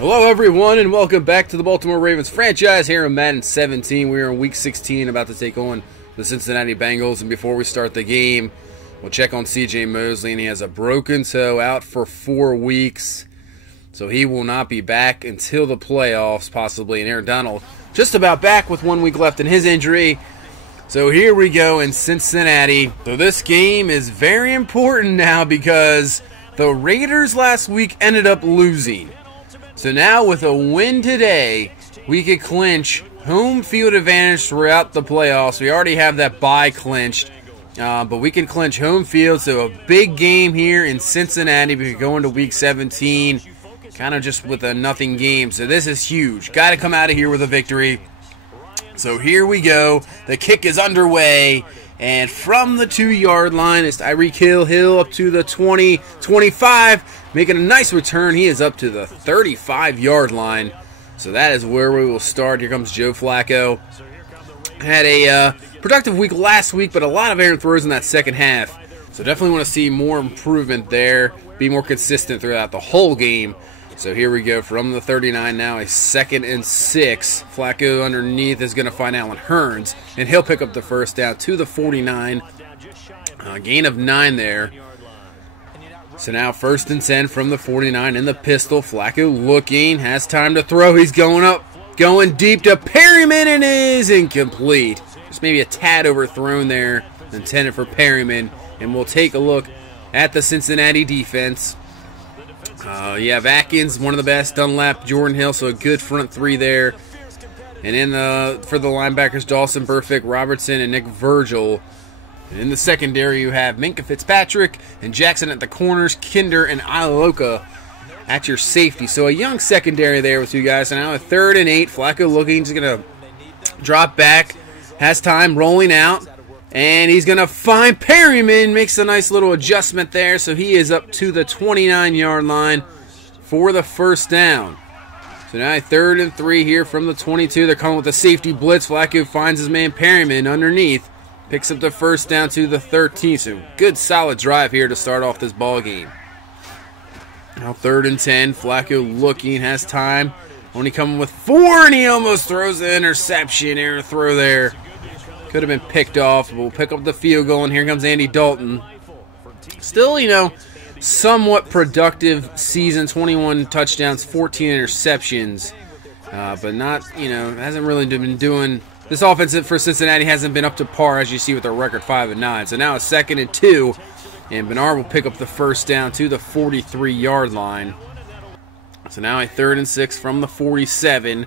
Hello everyone and welcome back to the Baltimore Ravens franchise here in Madden 17. We are in week 16 about to take on the Cincinnati Bengals, and before we start the game, we'll check on CJ Mosley, and he has a broken toe, out for 4 weeks. So he will not be back until the playoffs possibly, and Aaron Donald just about back with 1 week left in his injury. So here we go in Cincinnati. So this game is very important now because the Raiders last week ended up losing. So now with a win today, we could clinch home field advantage throughout the playoffs. We already have that bye clinched, but we can clinch home field. So a big game here in Cincinnati. We could go into week 17 kind of just with a nothing game. So this is huge. Got to come out of here with a victory. So here we go. The kick is underway. And from the 2-yard line, it's Tyreek Hill up to the 20, 25, making a nice return. He is up to the 35-yard line. So that is where we will start. Here comes Joe Flacco. Had a productive week last week, but a lot of errant throws in that second half. So definitely want to see more improvement there, be more consistent throughout the whole game. So here we go from the 39 now, a 2nd and 6. Flacco underneath is going to find Allen Hurns, and he'll pick up the first down to the 49. Gain of 9 there. So now 1st and 10 from the 49 in the pistol. Flacco looking, has time to throw. He's going up, going deep to Perryman, and is incomplete. Just maybe a tad overthrown there, intended for Perryman. And we'll take a look at the Cincinnati defense. You have Atkins, one of the best, Dunlap, Jordan Hill, so a good front three there. And for the linebackers, Dawson Burfict, Robertson, and Nick Virgil. And in the secondary, you have Minkah Fitzpatrick and Jackson at the corners, Kinder and Iloka at your safety. So a young secondary there with you guys. And now a 3rd and 8. Flacco looking, he's going to drop back, has time, rolling out. And he's going to find Perryman, makes a nice little adjustment there. So he is up to the 29-yard line for the first down. So now a 3rd and 3 here from the 22. They're coming with a safety blitz. Flacco finds his man Perryman underneath. Picks up the first down to the 13. So good solid drive here to start off this ball game. Now 3rd and 10. Flacco looking, has time. Only coming with 4, and he almost throws the interception. Error throw there. Could have been picked off. We'll pick up the field goal, and here comes Andy Dalton. Still, somewhat productive season. 21 touchdowns, 14 interceptions. But not, hasn't really been doing... This offense for Cincinnati hasn't been up to par, as you see with their record 5-9. So now a 2nd and 2, and Bernard will pick up the first down to the 43-yard line. So now a 3rd and 6 from the 47.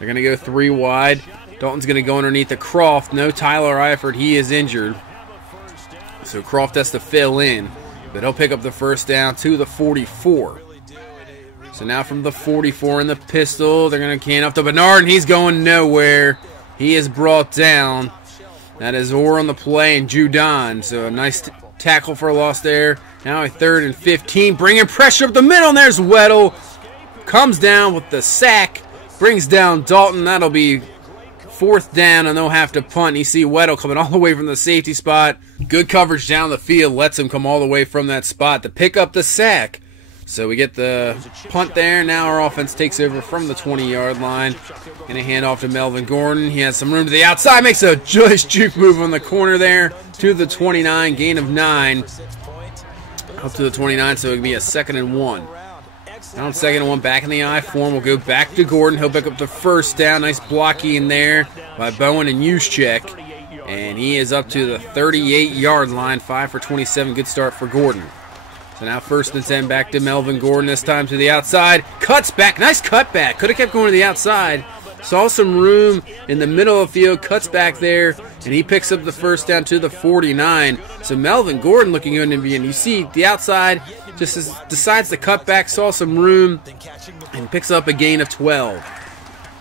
They're going to go 3 wide. Dalton's going to go underneath the Croft. No Tyler Eifert. He is injured. So Croft has to fill in. But he'll pick up the first down to the 44. So now from the 44 in the pistol, they're going to can off to Bernard, and he's going nowhere. He is brought down. That is Orr on the play and Judon. So a nice tackle for a loss there. Now a 3rd and 15. Bringing pressure up the middle, and there's Weddle. Comes down with the sack. Brings down Dalton. That'll be 4th down, and they'll have to punt. You see Weddle coming all the way from the safety spot. Good coverage down the field. Lets him come all the way from that spot to pick up the sack. So we get the punt there. Now our offense takes over from the 20-yard line. Going to hand off to Melvin Gordon. He has some room to the outside. Makes a nice juke move on the corner there to the 29. Gain of 9. Up to the 29, so it can be a 2nd and 1. Now on 2nd and 1, back in the I form. We'll go back to Gordon. He'll pick up the first down. Nice blocking in there by Bowen and Juszczyk. And he is up to the 38-yard line. 5 for 27. Good start for Gordon. So now 1st and 10, back to Melvin Gordon, this time to the outside. Cuts back. Nice cutback. Could have kept going to the outside. Saw some room in the middle of the field. Cuts back there, and he picks up the first down to the 49. So Melvin Gordon looking good in the end. You see the outside just decides to cut back, saw some room, and picks up a gain of 12.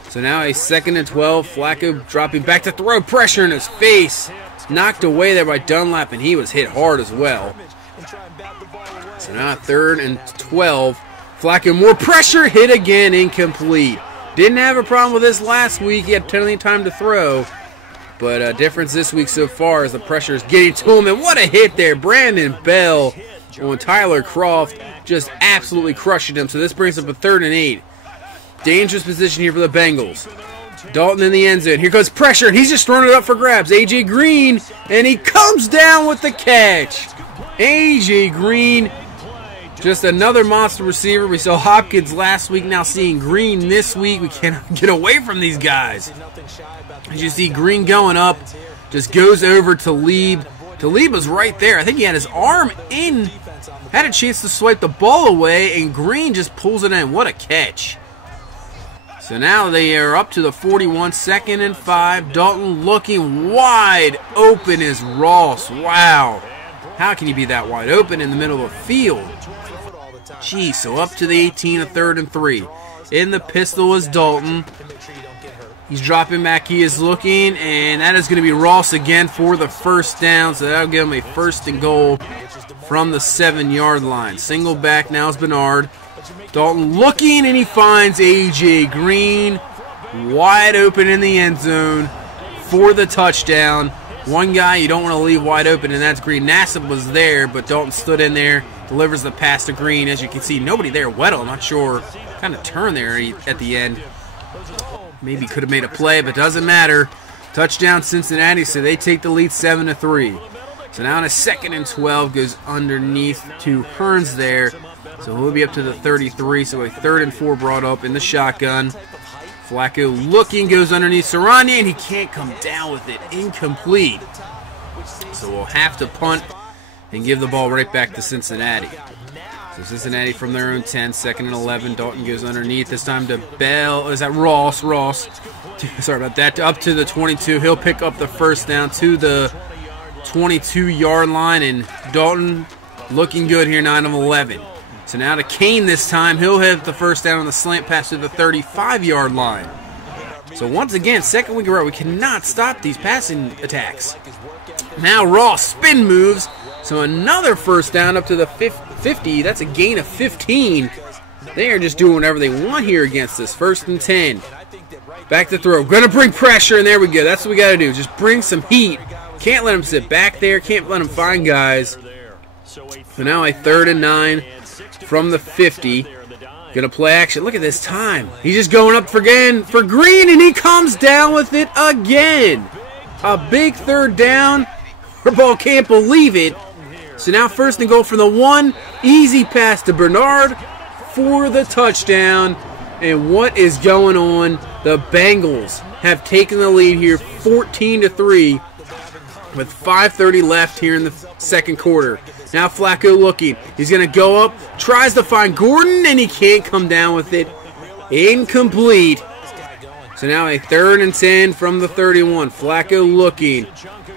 So now a 2nd and 12. Flacco dropping back to throw. Pressure in his face. Knocked away there by Dunlap, and he was hit hard as well. So now 3rd and 12. Flacco, more pressure, hit again, incomplete. Didn't have a problem with this last week. He had plenty of time to throw. But difference this week so far is the pressure is getting to him. And what a hit there. Brandon Bell on Tyler Croft just absolutely crushing him. So this brings up a 3rd and 8. Dangerous position here for the Bengals. Dalton in the end zone. Here goes pressure, and he's just throwing it up for grabs. A.J. Green, and he comes down with the catch. A.J. Green, just another monster receiver. We saw Hopkins last week, now seeing Green this week. We cannot get away from these guys. As you see Green going up, just goes over to Talib. Talib was right there. I think he had his arm in, had a chance to swipe the ball away, and Green just pulls it in. What a catch. So now they are up to the 41, 2nd and 5. Dalton looking wide open is Ross. Wow. How can you be that wide open in the middle of the field? Geez, so up to the 18, a 3rd and 3. In the pistol is Dalton. He's dropping back. He is looking, and that is going to be Ross again for the first down. So that'll give him a 1st and goal from the 7-yard line. Single back now is Bernard. Dalton looking, and he finds A.J. Green wide open in the end zone for the touchdown. One guy you don't want to leave wide open, and that's Green. Nassib was there, but Dalton stood in there, delivers the pass to Green. As you can see, nobody there. Weddle, I'm not sure, kind of turned there at the end. Maybe could have made a play, but doesn't matter. Touchdown Cincinnati, so they take the lead 7-3. So now in a 2nd and 12, goes underneath to Hearns there. So he'll be up to the 33, so a 3rd and 4 brought up in the shotgun. Flacco looking, goes underneath Sirani, and he can't come down with it. Incomplete. So we'll have to punt and give the ball right back to Cincinnati. So Cincinnati from their own 10, 2nd and 11. Dalton goes underneath, this time to Bell. Is that Ross? Ross. Sorry about that. Up to the 22. He'll pick up the first down to the 22-yard line, and Dalton looking good here, 9 of 11. So now to Kane this time. He'll hit the first down on the slant pass to the 35-yard line. So once again, 2nd week in a row, we cannot stop these passing attacks. Now Ross spin moves. So another first down up to the 50. That's a gain of 15. They are just doing whatever they want here against us. 1st and 10. Back to throw. Gonna bring pressure, and there we go. That's what we got to do. Just bring some heat. Can't let him sit back there. Can't let him find guys. So now a 3rd and 9 from the 50. Gonna play action. Look at this time. He's just going up for Green, and he comes down with it again. A big 3rd down. Harbaugh can't believe it. So now 1st and goal from the 1. Easy pass to Bernard for the touchdown. And what is going on? The Bengals have taken the lead here 14-3 with 5:30 left here in the 2nd quarter. Now Flacco looking. He's going to go up, tries to find Gordon, and he can't come down with it. Incomplete. So now a 3rd and 10 from the 31. Flacco looking.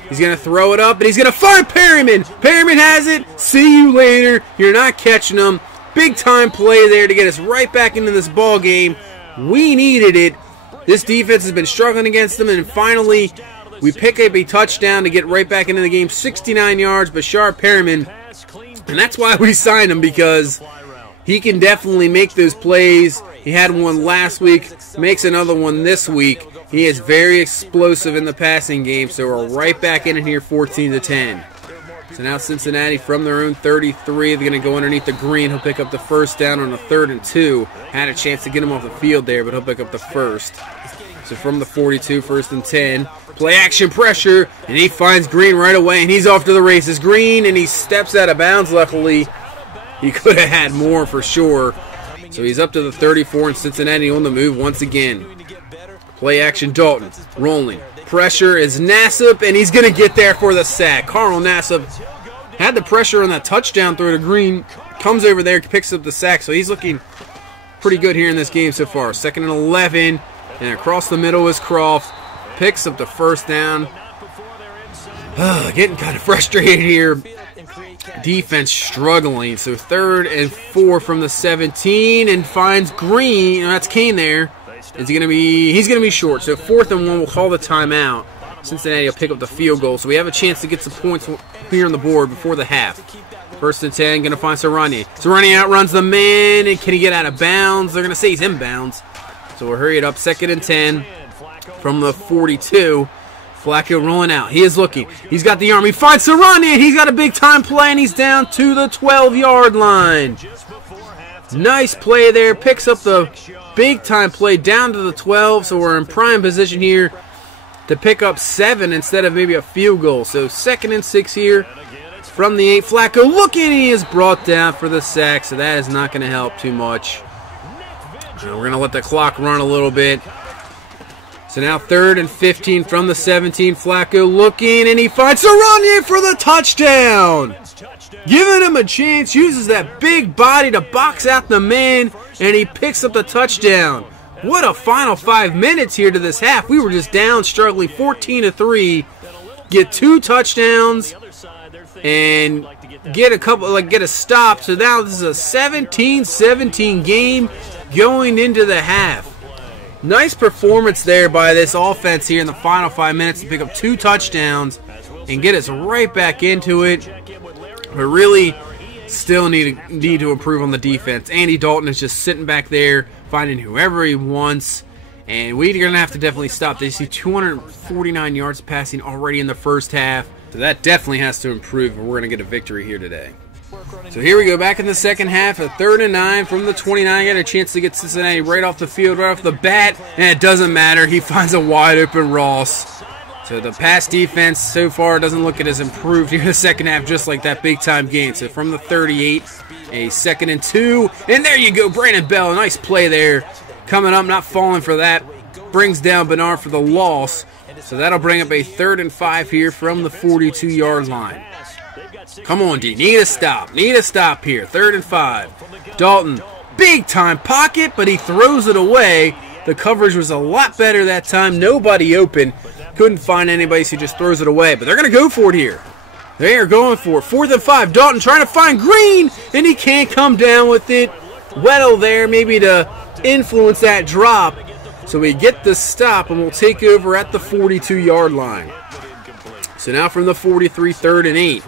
He's going to throw it up, and he's going to find Perryman. Perryman has it. See you later. You're not catching him. Big time play there to get us right back into this ball game. We needed it. This defense has been struggling against them, and finally we pick up a touchdown to get right back into the game. 69 yards, Bashar Perryman. And that's why we signed him, because he can definitely make those plays. He had one last week, makes another one this week. He is very explosive in the passing game, so we're right back in here 14-10. So now Cincinnati from their own 33. They're going to go underneath the Green. He'll pick up the first down on a 3rd and 2. Had a chance to get him off the field there, but he'll pick up the first. So from the 42, 1st and 10. Play action pressure, and he finds Green right away, and he's off to the races. Green, and he steps out of bounds, luckily. He could have had more for sure. So he's up to the 34, and Cincinnati on the move once again. Play action Dalton, rolling. Pressure is Nassib, and he's going to get there for the sack. Carl Nassib had the pressure on that touchdown throw to Green. Comes over there, picks up the sack, so he's looking pretty good here in this game so far. 2nd and 11, and across the middle is Croft. Picks up the first down. Getting kind of frustrated here. Defense struggling. So 3rd and 4 from the 17, and finds Green. That's Kane there. Is he going to be? He's going to be short. So 4th and 1. We'll call the timeout. Cincinnati will pick up the field goal. So we have a chance to get some points here on the board before the half. 1st and 10. Going to find Sirani. Sirani outruns the man, and can he get out of bounds? They're going to say he's inbounds. So we'll hurry it up. 2nd and 10 from the 42. Flacco rolling out. He is looking. He's got the arm. He finds Sirani, and he's got a big-time play, and he's down to the 12-yard line. Nice play there. Picks up the big-time play down to the 12, so we're in prime position here to pick up 7 instead of maybe a field goal. So 2nd and 6 here from the 8. Flacco looking, he is brought down for the sack, so that is not going to help too much. We're going to let the clock run a little bit. So now 3rd and 15 from the 17. Flacco looking, and he finds Sarania for the touchdown. Giving him a chance, uses that big body to box out the man, and he picks up the touchdown. What a final 5 minutes here to this half. We were just down, struggling 14-3. Get 2 touchdowns and get a stop. So now this is a 17-17 game going into the half. Nice performance there by this offense here in the final 5 minutes to pick up 2 touchdowns and get us right back into it. But really still need to improve on the defense. Andy Dalton is just sitting back there finding whoever he wants, and we're going to have to definitely stop. They see 249 yards passing already in the first half, so that definitely has to improve, and we're going to get a victory here today. So here we go, back in the second half, a 3rd and 9 from the 29. Got a chance to get Cincinnati right off the field, right off the bat, and it doesn't matter. He finds a wide open Ross. So the pass defense so far doesn't look as improved here in the second half, just like that big-time game. So from the 38, a 2nd and 2. And there you go, Brandon Bell. A nice play there. Coming up, not falling for that. Brings down Bernard for the loss. So that'll bring up a 3rd and 5 here from the 42-yard line. Come on, D. Need a stop. Need a stop here. 3rd and 5. Dalton, big-time pocket, but he throws it away. The coverage was a lot better that time. Nobody open. Couldn't find anybody, so he just throws it away. But they're going to go for it here. They are going for it. 4th and 5. Dalton trying to find Green, and he can't come down with it. Weddle there maybe to influence that drop. So we get the stop, and we'll take over at the 42-yard line. So now from the 43, 3rd and 8.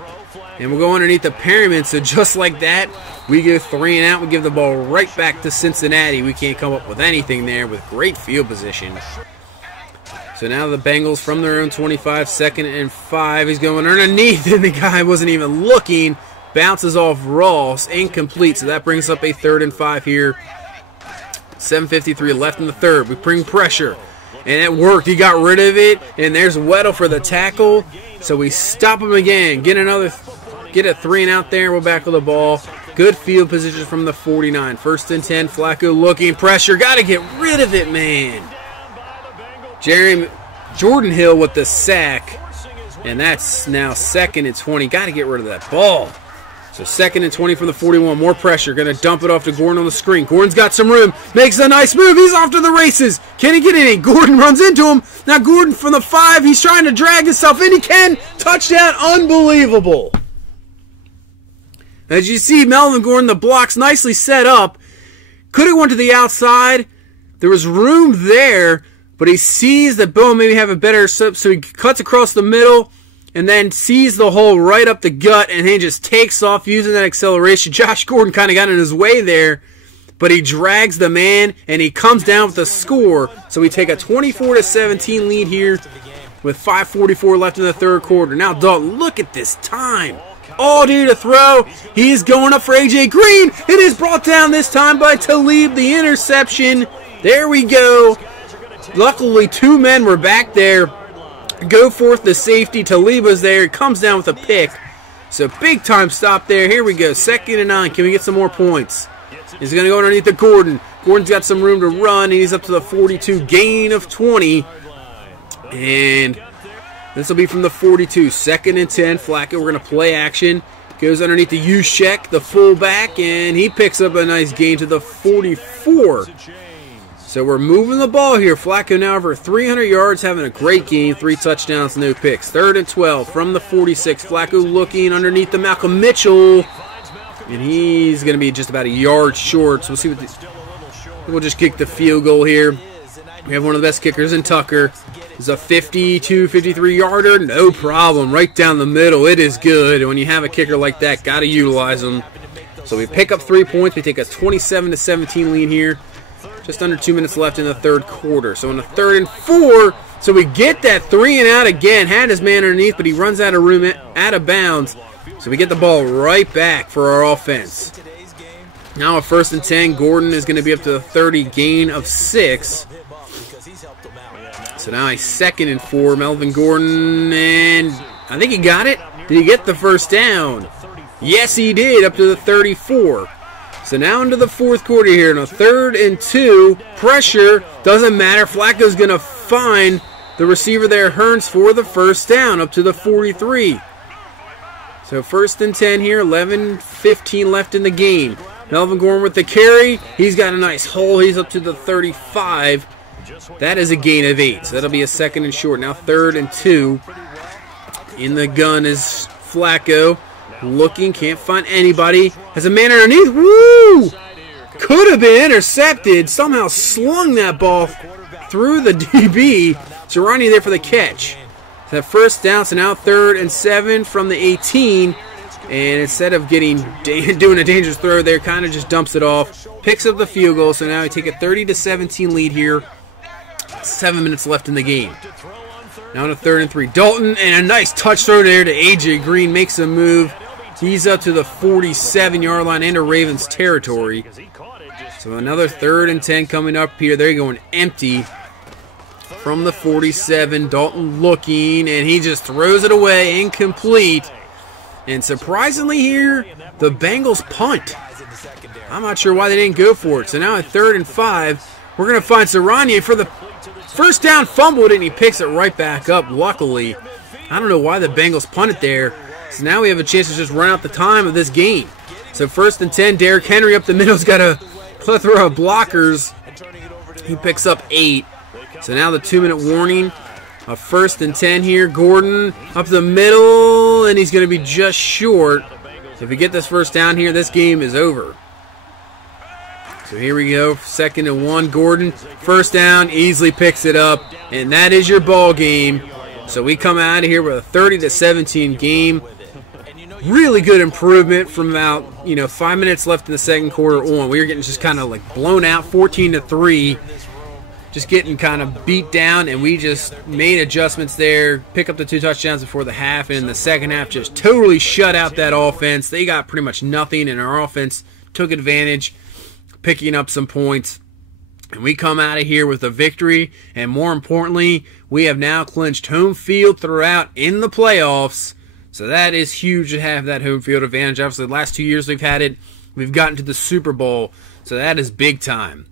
And we'll go underneath the Perryman. So just like that, we go 3 and out. We give the ball right back to Cincinnati. We can't come up with anything there with great field position. So now the Bengals from their own 25, 2nd and 5. He's going underneath, and the guy wasn't even looking. Bounces off Ross, incomplete. So that brings up a 3rd and 5 here. 7:53 left in the 3rd. We bring pressure, and it worked. He got rid of it, and there's Weddle for the tackle. So we stop him again. Get a 3 and out there. We're back with the ball. Good field position from the 49. 1st and 10. Flacco looking, pressure. Got to get rid of it, man. Jordan Hill with the sack, and that's now 2nd and 20. Got to get rid of that ball. So 2nd and 20 from the 41. More pressure. Going to dump it off to Gordon on the screen. Gordon's got some room. Makes a nice move. He's off to the races. Can he get in? Gordon runs into him. Now Gordon from the 5. He's trying to drag himself in. He can. Touchdown. Unbelievable. As you see, Melvin Gordon, the block's nicely set up. Could have went to the outside. There was room there. But he sees that Bill maybe have a better sub, so he cuts across the middle and then sees the hole right up the gut, and he just takes off using that acceleration. Josh Gordon kind of got in his way there, but he drags the man, and he comes down with the score. So we take a 24-17 lead here with 5:44 left in the 3rd quarter. Now Dalton, look at this time. All due to throw. He is going up for A.J. Green. It is brought down this time by Talib, the interception. There we go. Luckily, 2 men were back there. Go forth the safety. Talib was there. He comes down with a pick. So big time stop there. Here we go. 2nd and 9. Can we get some more points? He's going to go underneath the Gordon. Gordon's got some room to run. He's up to the 42. Gain of 20. And this will be from the 42. 2nd and 10. Flacco, we're going to play action. Goes underneath the Juszczyk, the fullback, and he picks up a nice gain to the 44. So we're moving the ball here. Flacco now over 300 yards, having a great game. 3 touchdowns, no picks. 3rd and 12 from the 46. Flacco looking underneath the Malcolm Mitchell. And he's going to be just about a yard short. So we'll see what we'll just kick the field goal here. We have one of the best kickers in Tucker. It's a 52, 53-yarder. No problem. Right down the middle. It is good. And when you have a kicker like that, got to utilize them. So we pick up 3 points. We take a 27-17 lead here. Just under 2 minutes left in the 3rd quarter. So in the 3rd and 4, so we get that 3 and out again. Had his man underneath, but he runs out of room, out of bounds. So we get the ball right back for our offense. Now a 1st and 10. Gordon is going to be up to the 30, gain of 6. So now a 2nd and 4. Melvin Gordon, and I think he got it. Did he get the first down? Yes, he did, up to the 34. So now into the 4th quarter here, and a 3rd and 2. Pressure, doesn't matter. Flacco's going to find the receiver there, Hearns, for the first down, up to the 43. So 1st and 10 here, 11:15 left in the game. Melvin Gordon with the carry. He's got a nice hole. He's up to the 35. That is a gain of 8. So that'll be a 2nd and short. Now 3rd and 2. In the gun is Flacco. Looking, can't find anybody. Has a man underneath. Woo! Could have been intercepted. Somehow slung that ball through the DB. Sirianni there for the catch. So that first down, so now 3rd and 7 from the 18. And instead of doing a dangerous throw there, kind of just dumps it off. Picks up the field goal, so now we take a 30-17 lead here. 7 minutes left in the game. Now on a 3rd and 3. Dalton, and a nice touch throw there to A.J. Green. Makes a move. He's up to the 47-yard line into Ravens territory. So another 3rd and 10 coming up here. They're going empty from the 47. Dalton looking, and he just throws it away. Incomplete. And surprisingly here, the Bengals punt. I'm not sure why they didn't go for it. So now at 3rd and 5, we're going to find Sirianni for the first down. Fumbled, and he picks it right back up, luckily. I don't know why the Bengals punted there. So now we have a chance to just run out the time of this game. So 1st and 10, Derrick Henry up the middle's got a plethora of blockers. He picks up 8. So now the 2-minute warning. A 1st and 10 here. Gordon up the middle, and he's going to be just short. If we get this first down here, this game is over. So here we go. 2nd and 1. Gordon, first down, easily picks it up, and that is your ball game. So we come out of here with a 30-17 game. Really good improvement from about 5 minutes left in the 2nd quarter on. We were getting just kind of like blown out, 14-3. Just getting kind of beat down, and we just made adjustments there, pick up the 2 touchdowns before the half, and in the 2nd half just totally shut out that offense. They got pretty much nothing, and our offense took advantage, picking up some points. And we come out of here with a victory, and more importantly, we have now clinched home field throughout in the playoffs. So that is huge to have that home field advantage. Obviously, the last 2 years we've had it, we've gotten to the Super Bowl, so that is big time.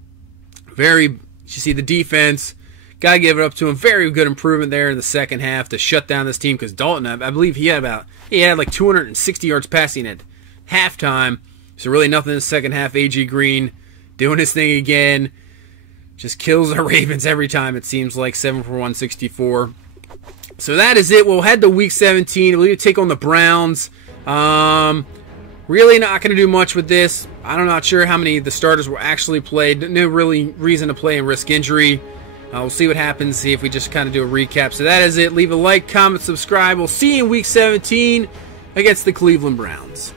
You see the defense, got to give it up to him. Very good improvement there in the 2nd half to shut down this team, because Dalton, I believe he had like 260 yards passing at halftime. So really nothing in the 2nd half. A.J. Green doing his thing again. Just kills the Ravens every time, it seems like. 7 for 164. So that is it. We'll head to Week 17. We'll take on the Browns. Really not going to do much with this. I'm not sure how many of the starters will actually play. No really reason to play and risk injury. We'll see what happens, see if we just kind of do a recap. So that is it. Leave a like, comment, subscribe. We'll see you in Week 17 against the Cleveland Browns.